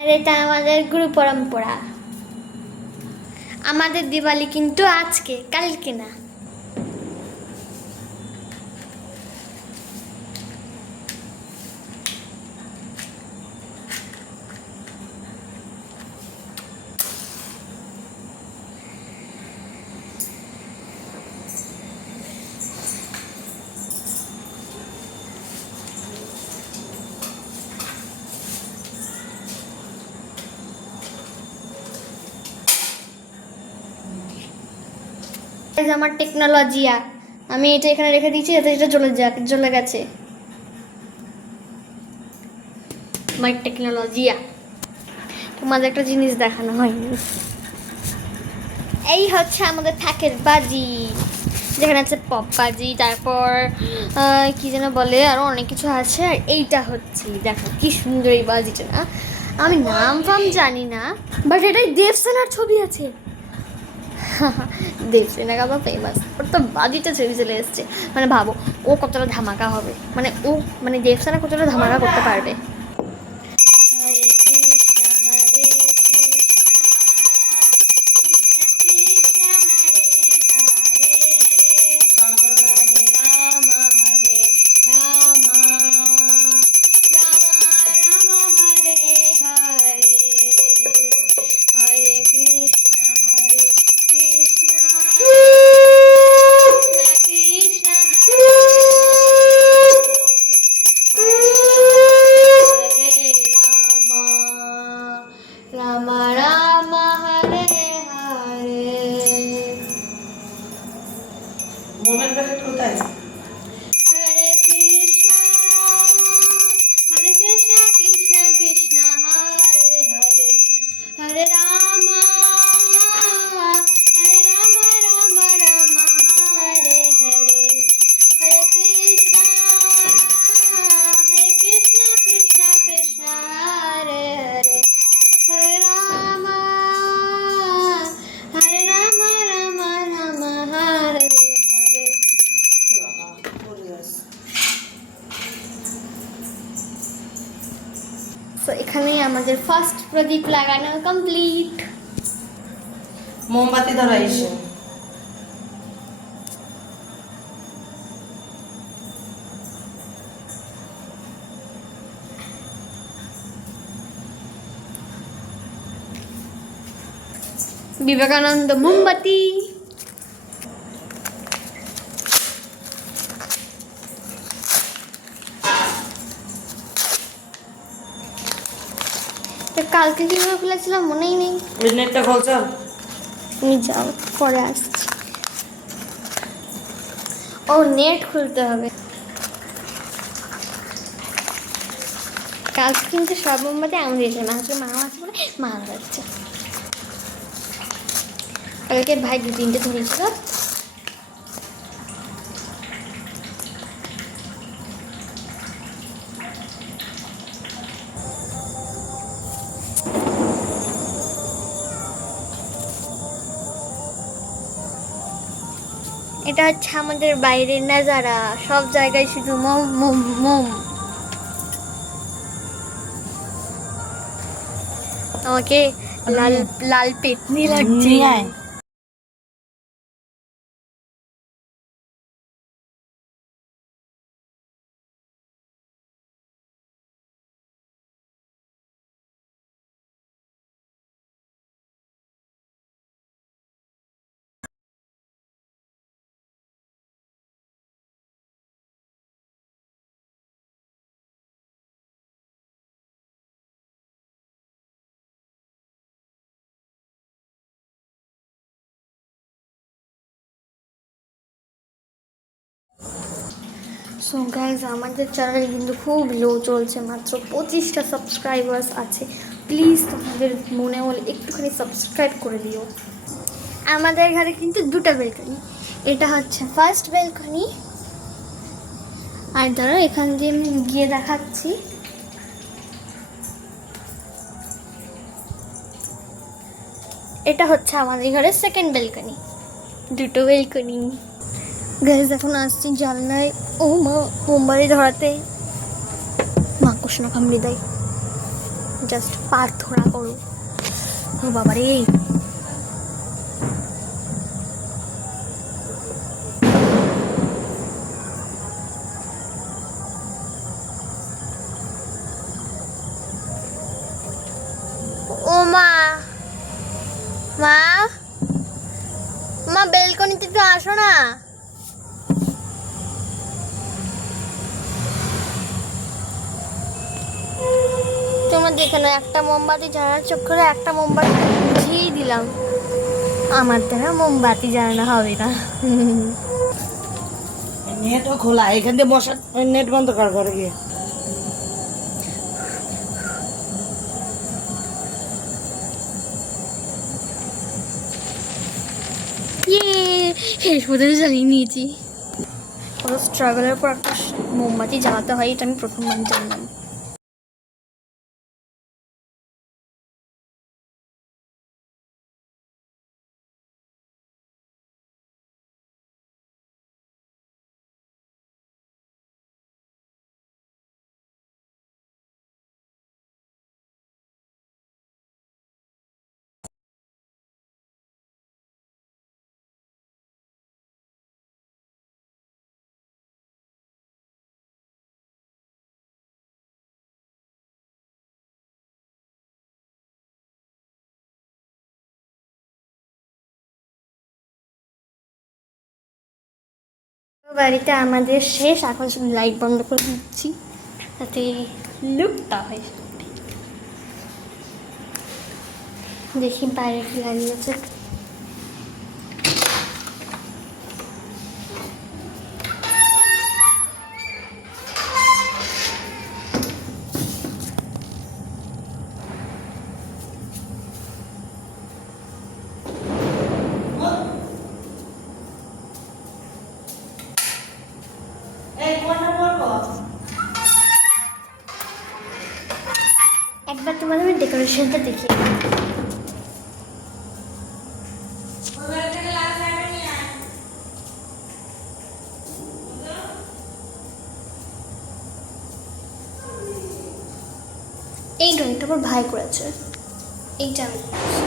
আর এটা আমাদের গুরু পরম্পরা। আমাদের দিওয়ালি কিন্তু আজকে, কালকে না। আমার টেকনোলজিয়া, আমি এটা এখানে রেখে দিয়েছি যাতে এটা জ্বলে গেছে। আমার টেকনোলজিয়া। তোমাদের একটা জিনিস দেখানো হয়নি, এই হচ্ছে আমাদের থাকের বাজি, যেখানে আছে পপ বাজি, তারপর কি যেন বলে, আরও অনেক কিছু আছে। আর এইটা হচ্ছে, দেখো কি সুন্দর এই বাজিটা না, আমি নাম ফাম জানি না, বাট এটাই দেবসেনার ছবি আছে। দেবসেনা কাবা ফেমাস, ওর তো বাজিটা ছবি চলে এসছে। মানে ভাবো ও কতটা ধামাকা হবে, মানে ও মানে দেবসেনা কতটা ধামাকা করতে পারবে। মোমের প্যাকেট কোথায়? হরে কৃষ্ণ কৃষ্ণ কৃষ্ণ হরে হরে, হরে রাম রাম রাম হরে হরে, হরে কৃষ্ণ কৃষ্ণ কৃষ্ণ হরে হরে, হরে রাম রাম রাম হরে হরে। তো এখানেই আমাদের ফার্স্ট প্রদীপ লাগানো কমপ্লিট। মোমবাতি ধরা এসে বিবেকানন্দ মোমবাতি। কালকে কিভাবে খুলেছিলাম মনেই নেই। নেটটা খোল চল। তুমি যাও, পরে আসছি। ও নেট খুলতে হবে। কালকে কিন্তু সব মোমবাতি আমি দিয়েছি, মাকে মা আছে বলে মা যাচ্ছে। কালকে ভাই 2-3টে তুলেছিল। এটা হচ্ছে আমাদের বাইরের নাজারা, সব জায়গায় শুধু মোম মোম মোম। আমাকে লাল লাল পেতনি লাগছে। সো গাইজ, আমাদের চ্যানেল কিন্তু খুব লো চলছে, মাত্র 25টা সাবস্ক্রাইবার্স আছে। প্লিজ তোমাদের মনে হলে একটুখানি সাবস্ক্রাইব করে দিও। আমাদের ঘরে কিন্তু 2টা বেলকনি, এটা হচ্ছে ফার্স্ট বেলকনি, আর ধরো এখান দিয়ে আমি গিয়ে দেখাচ্ছি। এটা হচ্ছে আমাদের ঘরের সেকেন্ড বেলকনি, 2টো বেলকনি। গাইজ এখন আসছি জানলায়, ও মা মোমবাতি ধরাতে, মা কৃষ্ণ কামড়ি দেয়। জাস্ট প্রার্থনা করো। ও বাবা রে, ও মা, মা, মা বেলকনিতে একটু আসো না। তোমরা দেখে নাও, একটা মোমবাতি জ্বালানোর চক্করে একটা মোমবাতি বুঝিয়েই দিলাম। আমার দ্বারা মোমবাতি জ্বালানো হবে না। নেটও খোলা, এখান দিয়ে মশা, নেট বন্ধ কর ঘরে গিয়ে। শেষ পর্যন্ত জ্বালিয়ে নিয়েছি। কত স্ট্রাগলের পর একটা মোমবাতি জ্বালাতে হয়, এটা আমি প্রথমবার জানলাম। বাড়িতে আমাদের শেষ, এখন শুধু লাইট বন্ধ করে দিচ্ছি যাতে লুকটা হয়। দেখি বাইরে কি লাগিয়েছে। একবার তোমাদের আমি ডেকোরেশনটা দেখি। এই ড্রয়িংটা আমার ভাই করেছে, এইটা আমি করেছি।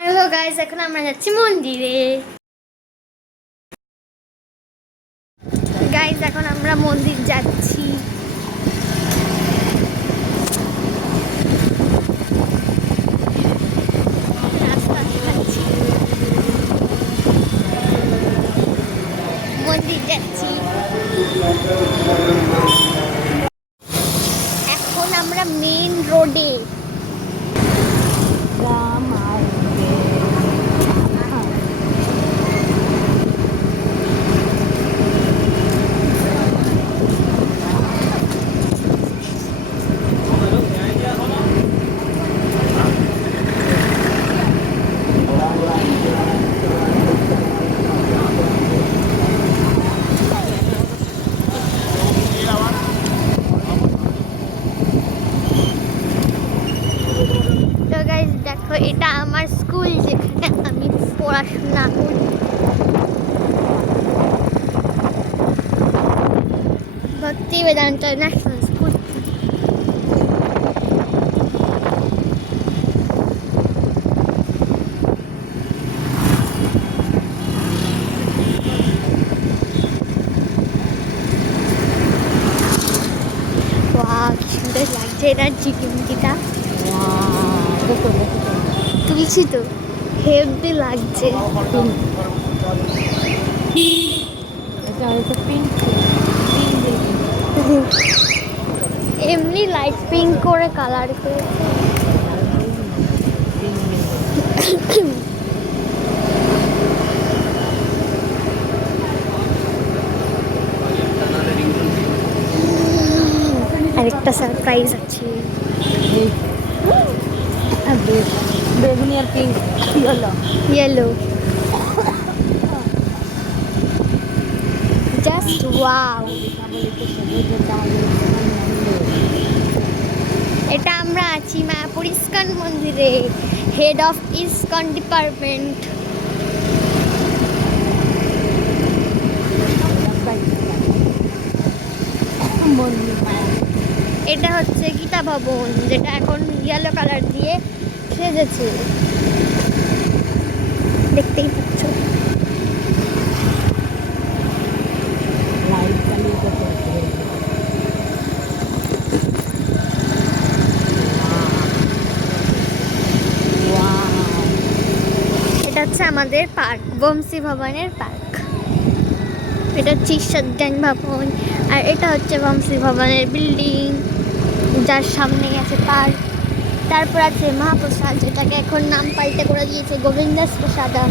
হ্যালো গাইস, এখন আমরা যাচ্ছি মন্দিরে। গাইস, এখন আমরা মন্দির যাচ্ছি। রাস্তা দেখাচ্ছি, মন্দির যাচ্ছি। এখন আমরা মেইন রোডে। তো গাইস দেখো, এটা আমার স্কুল, যেখানে আমি পড়াশোনা করি। ভক্তি বেদান্ত ন্যাশনাল স্কুল। এনার্জি টিমকিটা দেখো দেখো তুলছি তো, হেভি লাগছে। এটা হয়তো পিঙ্ক এমনি লাইট পিঙ্ক করে কালার করেছে। আরেকটা সারপ্রাইজ আছে। বেগুনি আর pink yellow yellow, just wow. এটা আমরা আছি মায়াপুর ইস্কন মন্দিরে, হেড অফ ইস্কন ডিপার্টমেন্ট। এটা হচ্ছে গীতা ভবন, যেটা এখন ইয়েলো কালার দিয়ে সেজেছে, দেখতেই পাচ্ছ। লাইট চালিয়ে করতে এটা হচ্ছে আমাদের পার্ক, বংশী ভবনের পার্ক। এটা হচ্ছে ঈশ্বরজ্ঞান ভবন, আর এটা হচ্ছে বংশী ভবনের বিল্ডিং, যার সামনে আছে পার্ক। তারপর আছে মহাপ্রসাদ, যেটাকে এখন নাম পাল্টে করে দিয়েছে গোবিন্দাস প্রসাদম।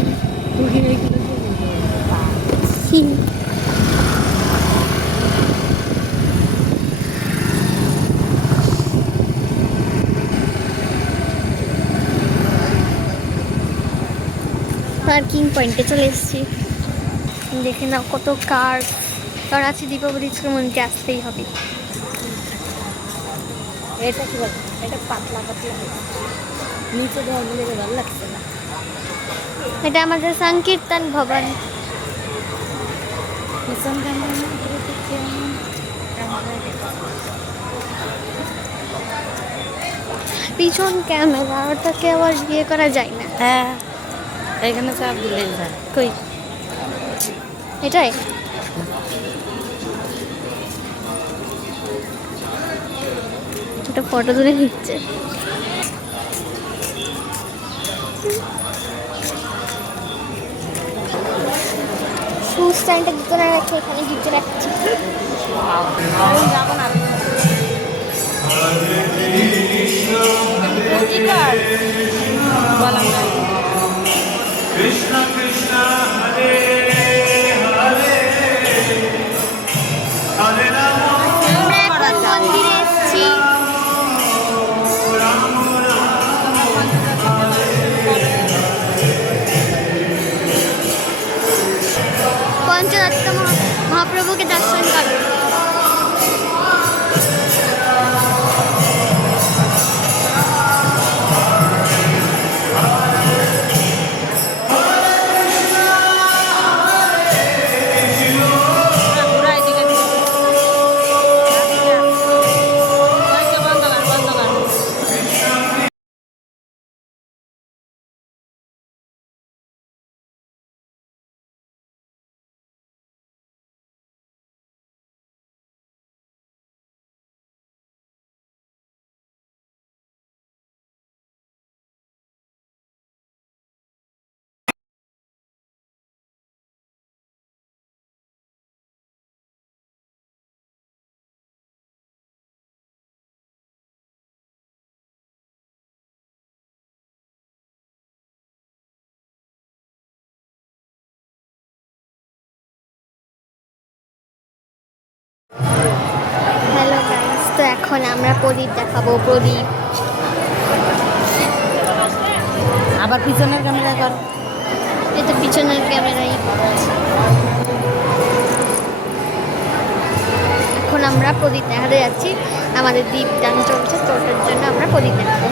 পার্কিং পয়েন্টে চলে এসেছি, দেখে নাও কত কার। কারণ আছে দীপাবলি আজকে মন্দিরে আসতেই হবে। এটা কি বল, এটা পাতলা পাতলা নিচে দেওয়া মিলে ভালো লাগছে না। এটা আমাদের সংকীর্তন ভবন। পিছন পিছন ক্যামেরা, ওটাকে আবার ইয়ে করা যায় না। হ্যাঁ, এখানে চাপ দিলেই যায়। কই এটাই? একটা ফটো তুলে নিচ্ছে। শু স্ট্যান্ডটা ভিতরে রেখে এখানে জুতো রাখছি। যাবো না অধিকার বললাম না। Krishna Krishna Hare Hare Hare Rama আমরা এখন মন্দিরে এসেছি। পঞ্চদত্ত মহাপ্রভুকে দর্শন করো। ঘুরাই দিকে বন্ধ কর বন্ধ কর। হ্যালো গাইস, তো এখন আমরা প্রদীপ দেখাবো। প্রদীপ আবার পিছনের ক্যামেরা কর। এটা পিছনের ক্যামেরাই। এখন আমরা প্রদীপ দেখাতে যাচ্ছি, আমাদের দীপদান চলছে, তো ওটার জন্য আমরা প্রদীপ দেখাবো।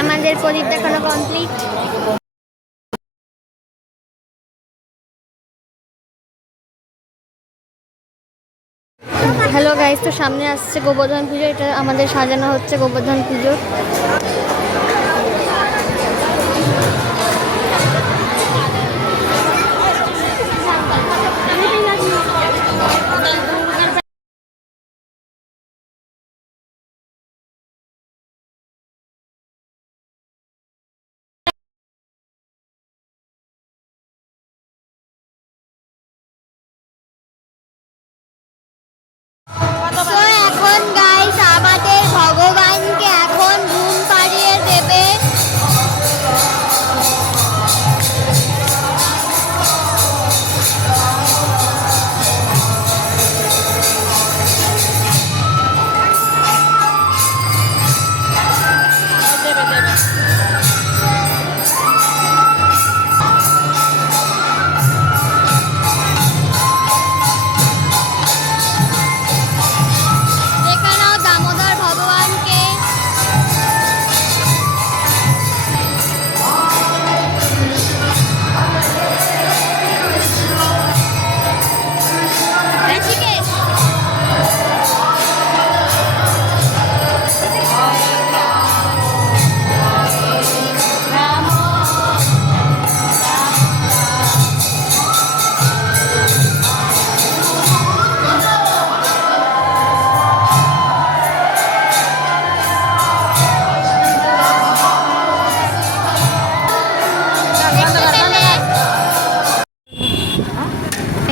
আমাদের প্রদীপ দেখানো কমপ্লিট। হ্যালো গাইস, তো সামনে আসছে গোবর্ধন পুজো। এটা আমাদের সাজানো হচ্ছে গোবর্ধন পুজো। তো এখন গাইস আমাদের ভগবানকে এখন ঘুম পাড়িয়ে দেবে। দেখে নাও দামোদর ভগবানকে। Rishikesh,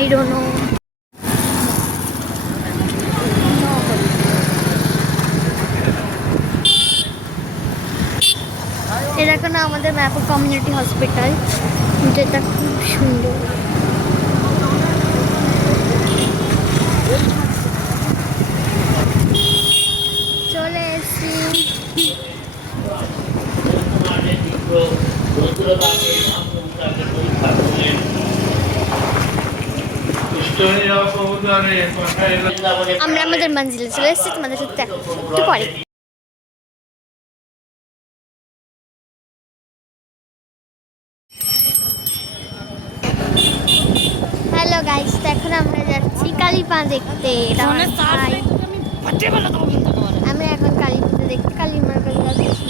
I don't know. এটা এখন আমাদের ম্যাপো কমিউনিটি হসপিটাল, যেটা খুব সুন্দর। চলে এসছি। আমরা আমাদের মঞ্জিলে চলে এসেছি, তোমাদের সাথে একটু পরে। হ্যালো গাইস, তো এখন আমরা যাচ্ছি কালী মা দেখতে। এটা আমার ভাই। আমরা এখন কালী পুজো দেখতে কালী মার কাছে যাচ্ছি।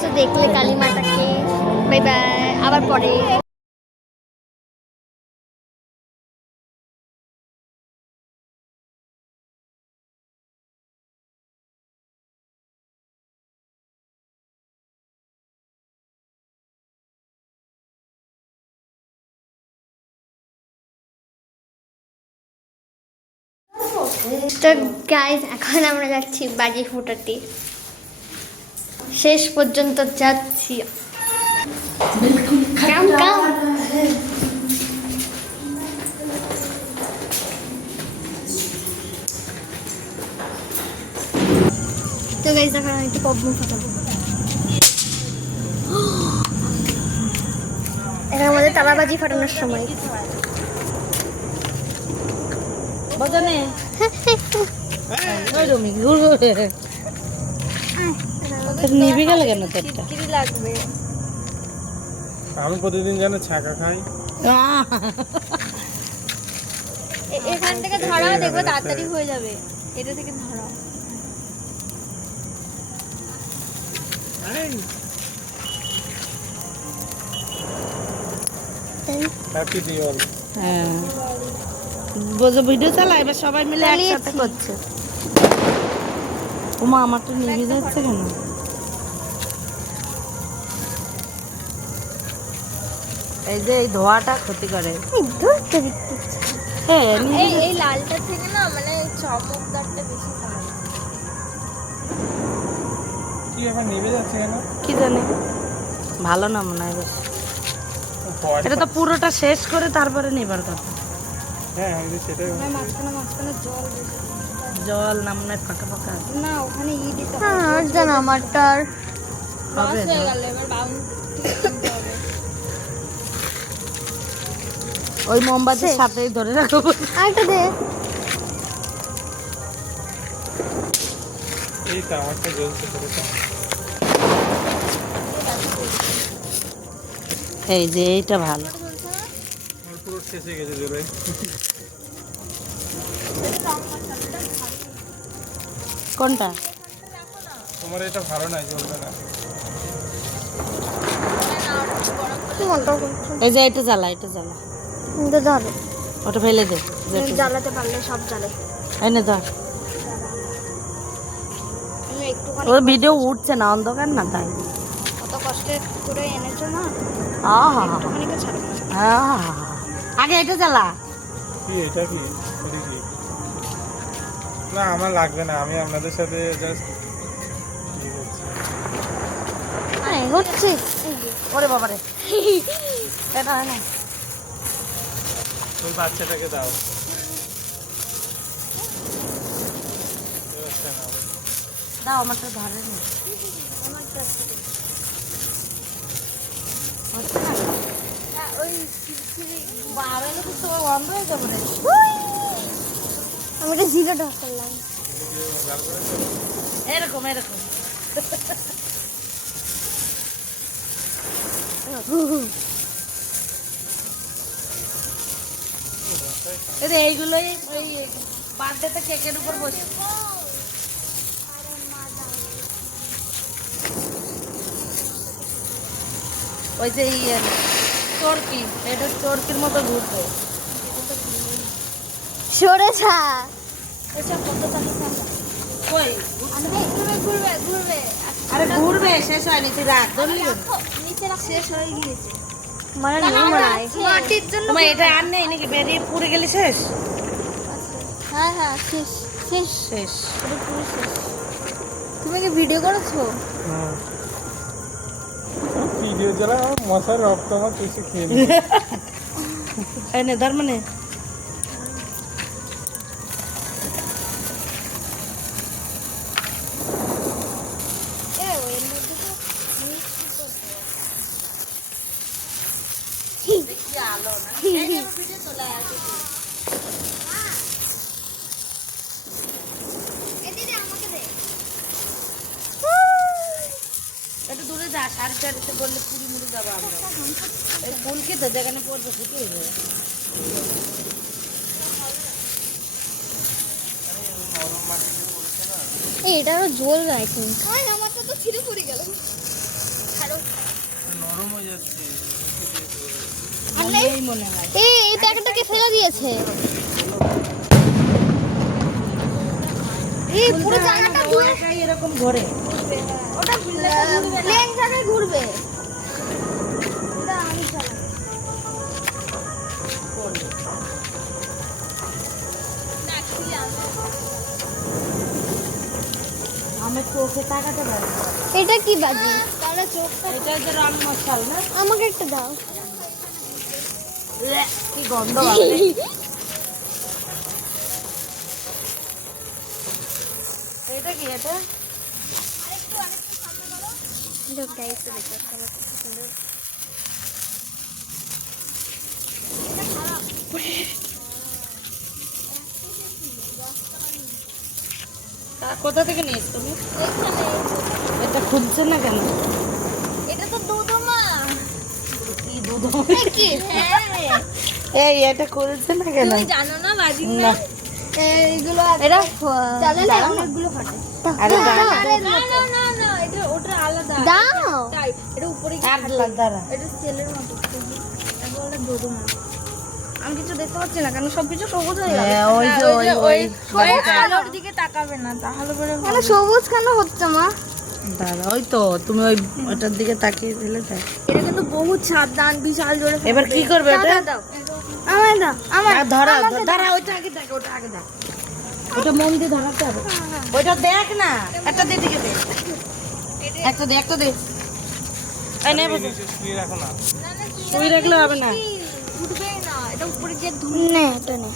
তো দেখলে কালী মাটাকে। বাই বাই, আবার পরে। তো গাইস, এখন আমরা যাচ্ছি বাজি ফোটাতে। শেষ পর্যন্ত যাচ্ছি। কাম কাম। তো গাইস, এখন আমি একটু পপকর্ন ফাটাবো। এটা আমাদের তালাবাজি ফাটানোর সময়। বাজানে ওই রমি নিবি গেল কেন তোরটা? কি লাগবে? আমি প্রতিদিন যেন ছাকা খাই। এখান থেকে ধরাও, দেখবে তাড়াতাড়ি হয়ে যাবে। এটা থেকে ধরাও। হ্যাপি দিওয়ালি। হ্যাঁ, বোঝো ভিডিও চালা, এবার সবাই মিলে একসাথে করছে। ওমা, আমার তো নিভে যাচ্ছে কেন? এই যে এই ধোয়াটা ক্ষতি করে। হ্যাঁ, এই লালটা থেকে না, মানে চমকদারটা বেশি ভালো। কি এবার নেমে যাচ্ছে কেন? কি জানি, ভালো না মনে হয় বেশ। এটা তো পুরোটা শেষ করে তারপরে নেবার কথা। হ্যাঁ, আমি সেটাই বলছি। মাঝখানে জল বেশি। জল না মনে হয় ফাঁকা ফাঁকা না, ওখানে ই দিতে হবে। আর জান আমারটার হবে হয়ে গেল, এবার বাউন্ড ওই মোমবাতির শেষ। সাথেই ধরে রাখো। আরেকটা দে। এই তো আমারটা জ্বলছে সেটা। এই যে এইটা ভালো। আমার পুরো শেষে গেছে জ্বলে। কোনটা? তোমার এটা ভালো নাই, জ্বলবে না। তুই কোনটা করছো? এই যে এটা জ্বালা, এটা জ্বালা। কিন্তু ধরো, ওটা ফেলে দে। যেটা- জ্বালাতে পারলে সব জ্বালে। এনে ধর। আমি একটুখানি ওর ভিডিও উঠছে না, অন্ধকার না তাই। কত কষ্টে করে এনেছো না, আহা একটুখানি তো ছাড়বে না। আগে এটা জ্বালা। কি এটা কি? এটা কি? না আমার লাগবে না, আমি আপনাদের সাথে জাস্ট হ্যাঁ হচ্ছে। এই যে। ওরে বাবারে, এটা হয় না। ওই বাচ্চাটাকে দাও। আচ্ছা, নাও। দাও, আমারটা ধরে নি। আমি এটা জিরো ডক করলাম। এরকম এরকম। এইগুলোই ওই বার্থডেতে কেকের উপর বসে। ওই যে চরকি, এটা চরকির মতো ঘুরবে। সরে যা। কই? ঘুরবে ঘুরবে। আরে ঘুরবে, শেষ হয়নি, তুই রাখ, ধরলি কেন? নিচে রাখ। শেষ হয়ে গিয়েছে। মানে নেই মনে হয়। মাটির জন্য। তোমার এটা আর নেই নাকি? বেরিয়ে পুড়ে গেলি শেষ? হ্যাঁ হ্যাঁ শেষ শেষ। শেষ। এটা পুরো শেষ। তুমি কি ভিডিও করেছো? কি দিয়ে জ্বালা, আমার মশার রক্ত আমার কিছু খেয়ে নিই। এনে ধর মানে। একটু দূরে যা, 4:30 বললে পুরি মুড়ি যাবো আমরা। এই ফুলকে তো যেখানে পড়বে ফুটে যাবে। এটা আরো জ্বলবে আই থিঙ্ক। আমারটা তো ছিঁড়ে পড়ে গেল। নরম হয়ে যাচ্ছে। এই মনে হয়। এই প্যাকেটটাকে ফেলে দিয়েছে। এই পুরো জায়গাটা ঘুরে। একাই এরকম ঘোরে। ওটা প্লেন জায়গায় ঘুরবে। এটা আমি চালাই। আমি চোখে তাকাতে পারি না। এটা কি বাজি? তাহলে চোখটা এটা যে রং মশাল না? আমাকে একটা দাও। কি গন্ধ বাবা। এটা কি এটা? লোক গাইছে দেখো কেমন সুন্দর। কোথা থেকে নিয়েছ তুমি? এটা খুলছে না কেন? এটা তো দুধমা। কি দুধ? কি? হ্যাঁ। এই এটা খুলছে না কেন? তুমি জানো না বাজি না। এইগুলো এটা চালালে অনেকগুলো ফাটে। আরে দাঁড়া। না না না না এটা ওটা আলাদা। দাও। এটা উপরে কি আর দাঁড়া। এটা সেলের মতো। এটা বলে দুধমা। আমি কিছু দেখতে পাচ্ছি না কারণ সবকিছু সবুজ হয়ে গেছে। হ্যাঁ, ওই যে ওই আলোর দিকে তাকাবে না তাহলে পরে মানে সবুজ কেন হচ্ছে মা? দাঁড়া, ওই তো তুমি ওইটার দিকে তাকিয়ে দিলে তাই। এটা কিন্তু বহুত সাবধান বিশাল জোরে এবার কি করবে এটা? দাও আমার দাও আমার ধরা ধরা, ওইটা আগে দেখ, ওটা আগে দেখ। ওটা মন দিয়ে ধরাতে হবে। ওইটা দেখ না, একটা দে, দিকে দে, একটা দে, একটা দে। এই নে বসে। শুয়ে রাখো না। শুই রাখলে হবে না। উঠবে না এটা উপরে গিয়ে ধুল না এটা না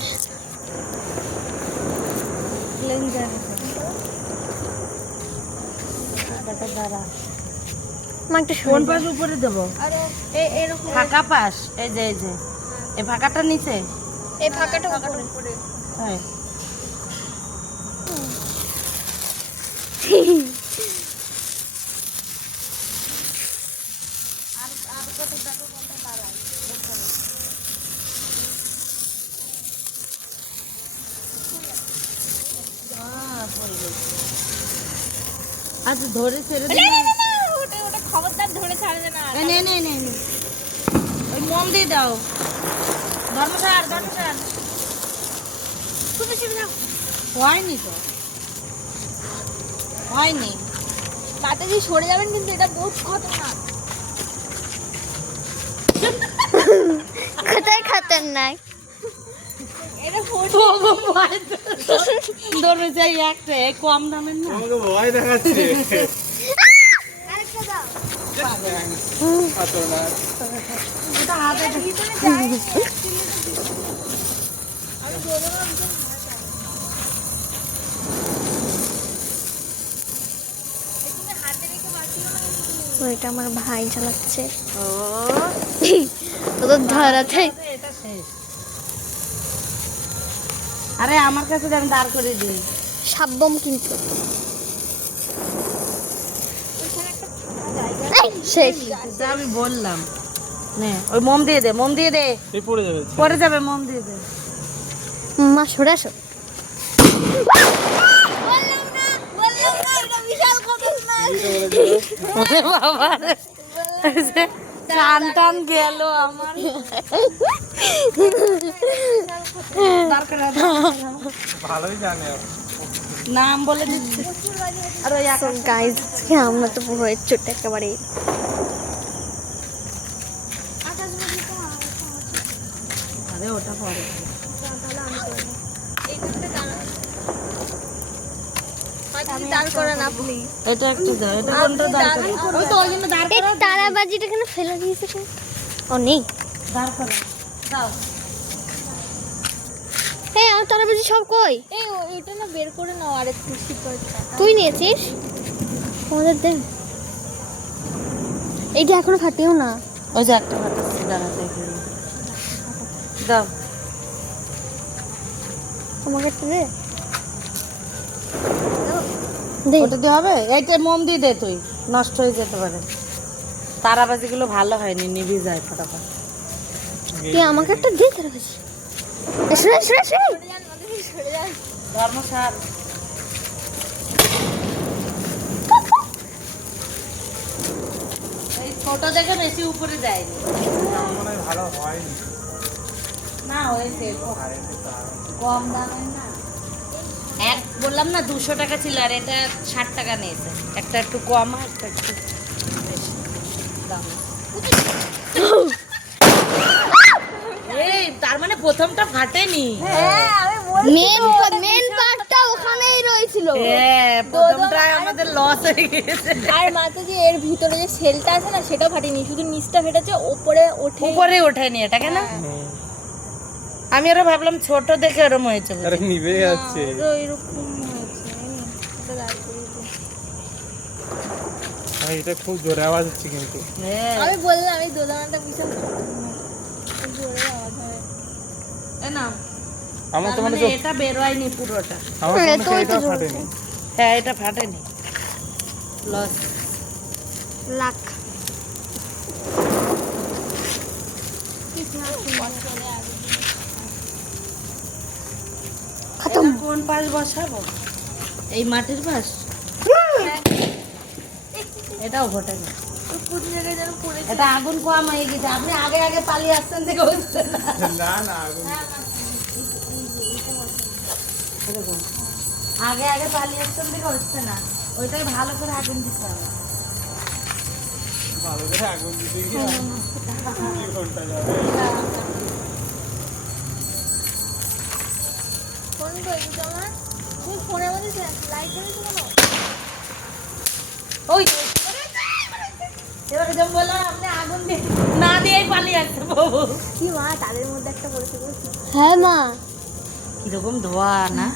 প্লেন যায় না। দাঁড়া। মা একটা কোন সরে পাশ উপরে দেবো? এরকম ফাঁকা পাশ, এই যে এই ফাঁকাটা নিচে। এই ফাঁকাটা উপরে হ্যাঁ। আচ্ছা ধরে ছেড়ে দিন। ওটা খবরদার ধরে ছাড়বে না নে ওই মোম দিয়ে দাও। ধর্ম ছাড়। তুমি ছেড়ে দাও হয়নি তো, হয়নি। তাতে যে সরে যাবেন কিন্তু এটা বহুত খতরনাক কোথায় খতরনাক এটা ধর্মে চাই একটা এই কম দামের না। আমাকে ভয় দেখাচ্ছে আরেকটা দাও খতরনাক। এটা হাতে ভিতরে যায় আমি বলবো এটা আমার ভাই চালাচ্ছে ও তোদের ধরাতে এটা শেষ। আরে আমার কাছে আমি দাঁড় করে দিই। সাব্বম কিন্তু এই, শেষ যা আমি বললাম। নে ওই মোম দিয়ে দে এই পড়ে যাবে পরে যাবে, মোম দিয়ে দে। মা সরে আসো ওরে বাবা রে, টান টান গেল আমার। দরকার আছে। ভালোই জানে ও। নাম বলে দিচ্ছি। আর ওই গাইজ আমরা তো পুরো ছোট একেবারে আরে ওটা পরে। দাঁড় করা না প্লিজ এটা একটু দাও, এটা কোনটা দাঁড় করে? ওই তো ওই জন্য দাঁড় এই করা। তারাবাজিটা কেন ফেলে দিয়েছে কেন? ও নেই দাঁড় করো দাও। এই আমার তারাবাজি সব কই এই ওটা না বের করে নাও আর একটু ঠিক করে তুই নিয়েছিস আমাদের দে এইটা এখনো ফাটিও না ওই যে একটা ফাটাচ্ছি, দাঁড়াতে এখানে। দাও। আমাকে একটা দে দে ওটা দিয়ে হবে? এইটা মোম দিয়ে দে, তুই নষ্ট হয়ে যেতে পারে। তারাবাজিগুলো ভালো হয়নি, নিভে যায় ফটাফট। তুই আমাকে একটা দে তারাবাজি এসে ধর্মসার এই ছোট দেখে বেশি উপরে যায়নি। আমার মনে হয় ভালো হয়নি। না হয়েছে আর একটু দাঁড়াও। কম দামের না। এক বললাম না 200 টাকা ছিল, আর এটা 60 টাকা নিয়েছে। একটা একটু কম আর একটা একটু বেশি দাম। এই তার মানে প্রথমটা ফাটেনি। মেন পার্টটা ওখানেই রয়েছিল হ্যাঁ, প্রথমটা আমাদের লস হয়ে গেছে। আর মাথা যে এর ভিতরে যে সেলটা আছে না সেটাও ফাটেনি, শুধু নিচটা ফেটেছে, ওপরে ওঠে উপরে ওঠেনি এটা কেন? হুম। আমি আরো ভাবলাম ছোট দেখে ওরম হয়েছে বুঝি। আরে নিভে যাচ্ছে। এরকম হয়েছে এটা দাঁড় করিয়ে দিই। আর এটা খুব জোরে আওয়াজ হচ্ছে কিন্তু। হ্যাঁ। আমি বললাম এই দোলনাটা বিশাল জোরে আওয়াজ হয়। এ নাও। আমার তার তো মনে মানে এটা বেরোয়নি পুরোটা। আমার তো মনে তো হয় ওই তো এটা জোরে। ফাটেনি। হ্যাঁ, এটা ফাটেনি। লস। লাখ খতম এটা কোন পাশ বসাবো? এই মাটির পাশ? এটাও ঘটেনি। কোন জায়গায় যেন পড়ে এটা আগুন কম হয়ে গেছে। আপনি আগে আগে পালিয়ে আসছেন দেখে হচ্ছে না। না না আগুন। এরকম। আগে আগে পালিয়ে আসছেন দেখে হচ্ছে না। ওইটাই ভালো করে আগুন দিতে হবে। ভালো করে আগুন দিতে গিয়ে 2 ঘন্টা যাবে। ফোন করেছি আমার তুই ফোনের মধ্যে লাইট জ্বলেছে কেন? ওই এবারে যখন বললাম আপনি আগুন দিয়ে না দিয়েই পালিয়ে আসছে বাবু। কি মা তাদের মধ্যে একটা পড়েছে গো। হ্যাঁ মা কিরকম ধোয়া না?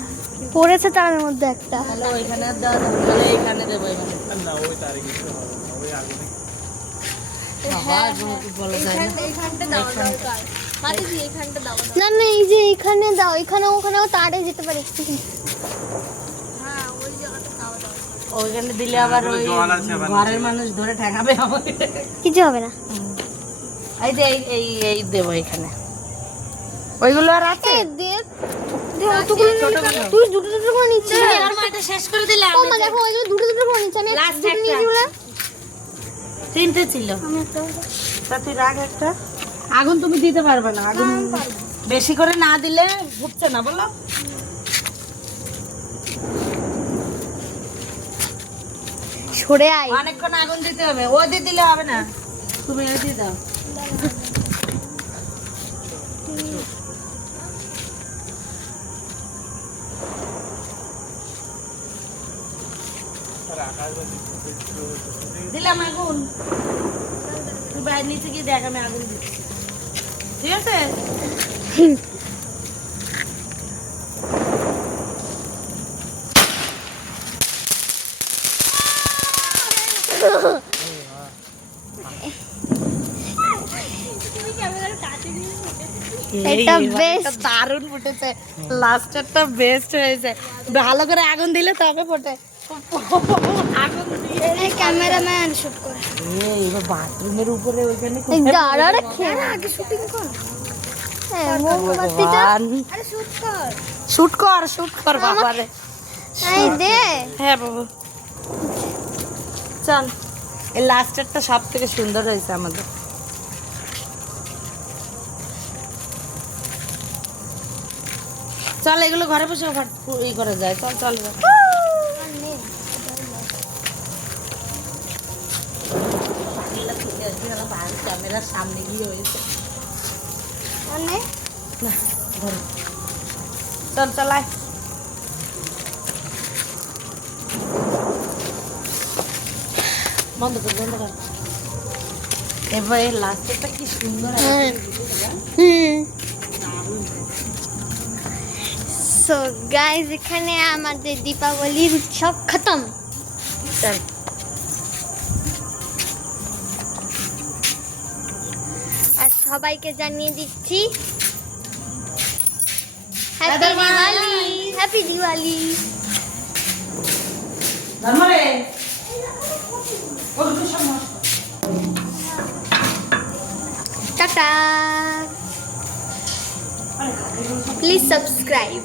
পড়েছে তার মধ্যে একটা তাহলে ওইখানে দেওয়া যাবে, তাহলে এইখানে দেবো এখানে। আর না ওই তারে কিছু হবে না। ওই আগুনে বাবা এগুলো কি বলা যায় না এইখানটা দাও দরকার মাটি দিয়ে এইখানটা দাও না না, এই যে এখানে দাও, এখানে ওখানেও তারে যেতে পারে। হ্যাঁ ওই জায়গাটা দাও দাও ওইখানে দিলে আবার ওই জল আছে আবার ঘরের মানুষ ধরে ঠেকাবে আমাকে কিছু হবে না। এই যে এই দেবো এখানে ওইগুলো আর আছে এ দেখ, অতগুলো নিয়ে তুই দুটো দুটো করে নিচ্ছিস। আর মাটা শেষ করে দিলে ও মা দেখো, ওইগুলো দুটো দুটো করে নিচ্ছে, আমি Last দুটো একটা। নিয়েছি বলে। তিনটে ছিল তা তুই রাখ একটা আগুন তুমি দিতে পারবে না আগুন বেশি করে না দিলে ফুটছে না বলো সরে আয়। অনেকক্ষণ আগুন দিতে হবে ও দিয়ে দিলে হবে না তুমি ওই দিয়ে দাও দিলাম আগুন তুই বাইরে নিচে গিয়ে দেখ আমি আগুন দিচ্ছি ঠিক আছে এটা বেশ দারুণ ফুটেছে লাস্টারটা বেস্ট হয়েছে ভালো করে আগুন দিলে তবে ফোটে আগুন দিয়ে ক্যামেরাম্যান শুট করে। এবার বাথরুমের উপরে ওইখানে এই দাঁড়া রেখে আগে শুটিং কর। হ্যাঁ, মোমবাতিটা আরে শুট কর। শুট কর বাবারে এই দে। হ্যাঁ বাবু চল এই লাস্টারটা সব থেকে সুন্দর হয়েছে আমাদের চল এগুলো ঘরে বসে ই করা যায় চল চল ক্যামেরার সামনে গিয়ে হয়েছে না ধরো চল চলায় বন্ধ কর এবার এই লাস্টেরটা কি সুন্দর সো গাইজ, এখানে আমাদের দীপাবলির উৎসব খতম। চল আর সবাইকে জানিয়ে দিচ্ছি হ্যাপি দিওয়ালি, হ্যাপি দিওয়ালি। ধর্মরে টাটা, প্লিজ সাবস্ক্রাইব।